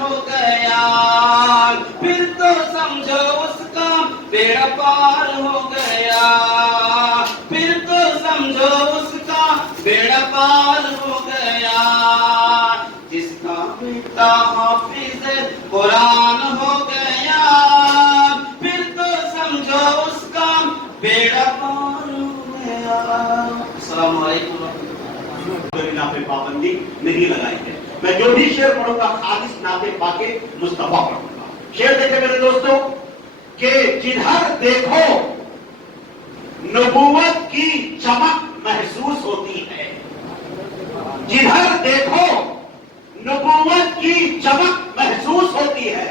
ہو گیا، پھر تو سمجھو اس کا بیڑا پار ہو گیا، پھر تو سمجھو اس کا بیڑا پار ہو گیا، جس کا بیٹا حافظ قرآن ہو گیا، پھر تو سمجھو اس کا بیڑا پار ہو گیا۔ السلام علیکم۔ نعت پابندی نہیں لگائی ہے۔ میں جو بھی شعر پڑھوں گا خالص نعت پاک مصطفیٰ پڑھوں گا۔ شعر دیکھیں میرے دوستوں کہ جدھر دیکھو نبوت کی چمک محسوس ہوتی ہے، جدھر دیکھو نبوت کی چمک محسوس ہوتی ہے،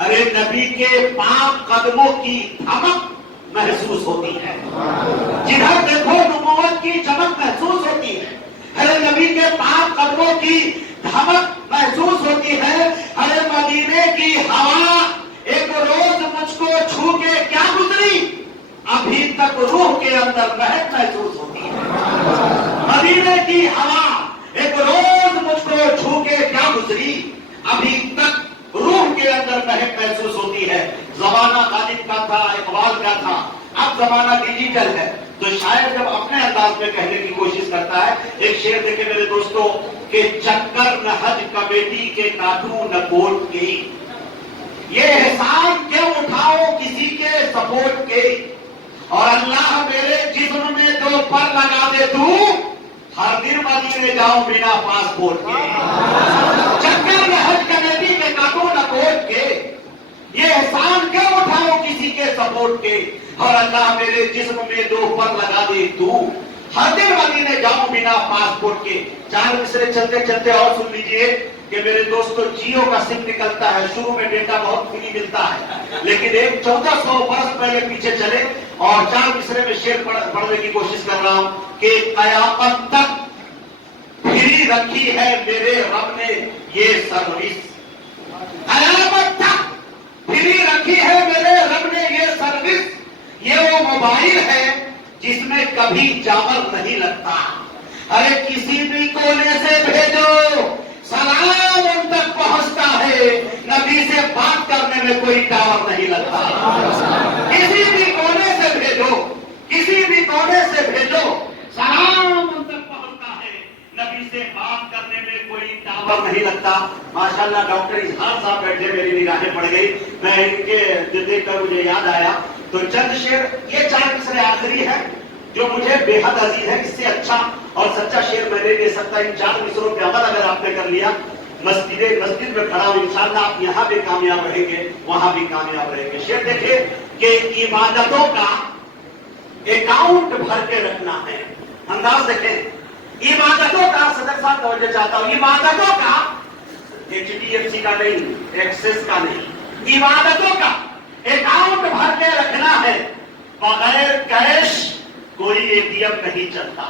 ارے نبی کے پاک قدموں کی دھمک محسوس ہوتی ہے، جدھر دیکھو نبوت کی چمک محسوس ہوتی ہے، ارے نبی کے پاک قدموں کی دھمک محسوس ہوتی ہے، ارے مدینے کی ہوا ایک روز مجھ کو چھو کے کیا گزری، ابھی تک روح کے اندر مہک محسوس ہوتی ہے، مدینے کی ہوا ایک روز مجھ کو چھو کے کیا گزری، ابھی تک روح کے اندر مہک محسوس ہوتی ہے۔ زمانہ غالب کا تھا، اقبال کا تھا، اب زمانہ ڈیجیٹل ہے، تو شاید جب اپنے انداز میں کہنے کی کوشش کرتا ہے۔ ایک شعر دیکھیں میرے دوستوں کہ چکر نہ حج کمیٹی کے کاٹوں نہ کوٹ کے، یہ احسان کیوں اٹھاؤ کسی کے سپورٹ کے، اور اللہ میرے جسم میں دو پر لگا دے تو ہر دن مدینے جاؤں بنا پاسپورٹ کے، چکر نہ حج کمیٹی کے کاٹوں نہ کوٹ کے، یہ احسان کیوں اٹھاؤ کسی کے سپورٹ کے، اور اللہ میرے جسم میں دو پر لگا دے تو ہر دن مدینے جاؤں بنا پاسپورٹ کے۔ چار مصرے چلتے چلتے اور سن لیجئے کہ میرے دوستو جیو کا سم نکلتا ہے، شروع میں ڈیٹا بہت فری ملتا ہے، لیکن ایک 1400 برس پہلے پیچھے چلے اور چار مصرے میں شعر پڑھنے کی کوشش کر رہا ہوں کہ قیامت تک فری رکھی ہے میرے رب نے یہ سروس، قیامت تک فری رکھی ہے میرے رب نے یہ سروس، یہ وہ موبائل ہے جس میں کبھی ٹاور نہیں لگتا، ارے کسی بھی کونے سے بھیجو سلام ان تک پہنچتا ہے، نبی سے بات کرنے میں کوئی ٹاور نہیں لگتا، کسی بھی کونے سے بھیجو، کسی بھی کونے سے بھیجو سلام ان تک پہنچتا ہے، نبی سے بات کرنے میں کوئی ٹاور نہیں لگتا۔ ماشاءاللہ ڈاکٹر اظہار صاحب بیٹھے، میری نگاہیں پڑ گئی، میں ان کے دیکھ کر مجھے یاد آیا تو چند شعر، یہ چار مصرے آخری ہے جو مجھے بے حد عزیز ہے، اس سے اچھا اور سچا شعر میں نہیں دے سکتا۔ ان چار مصروں پہ عمل اگر آپ نے کر لیا، مسجد میں کھڑا ہوں انشاءاللہ آپ یہاں بھی کامیاب رہیں گے، وہاں بھی کامیاب رہیں گے۔ شعر دیکھیں کہ عبادتوں کا اکاؤنٹ بھر کے رکھنا ہے، انداز دیکھیں، عبادتوں کا، صدر صاحب توجہ چاہتا ہوں، عبادتوں کا HDFC کا نہیں، ایکسس کا نہیں، عبادتوں کا اکاؤنٹ بھر کے رکھنا ہے، بغیر کیش کوئی ATM نہیں چلتا۔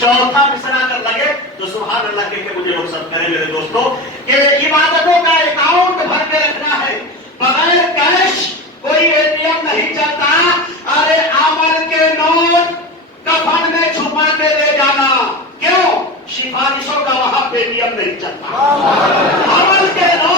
چوتھا مصرع اگر لگے تو سبحان اللہ کہہ کے مجھے رخصت کریں میرے دوستوں کہ عبادتوں کا اکاؤنٹ بھر کے رکھنا ہے، بغیر کیش کوئی ATM نہیں چلتا، ارے عمل کے نوٹ کفن میں چھپا کے لے جانا، کیوں؟ سفارشوں کا وہاں پہ ATM نہیں چلتا، عمل کے نوٹ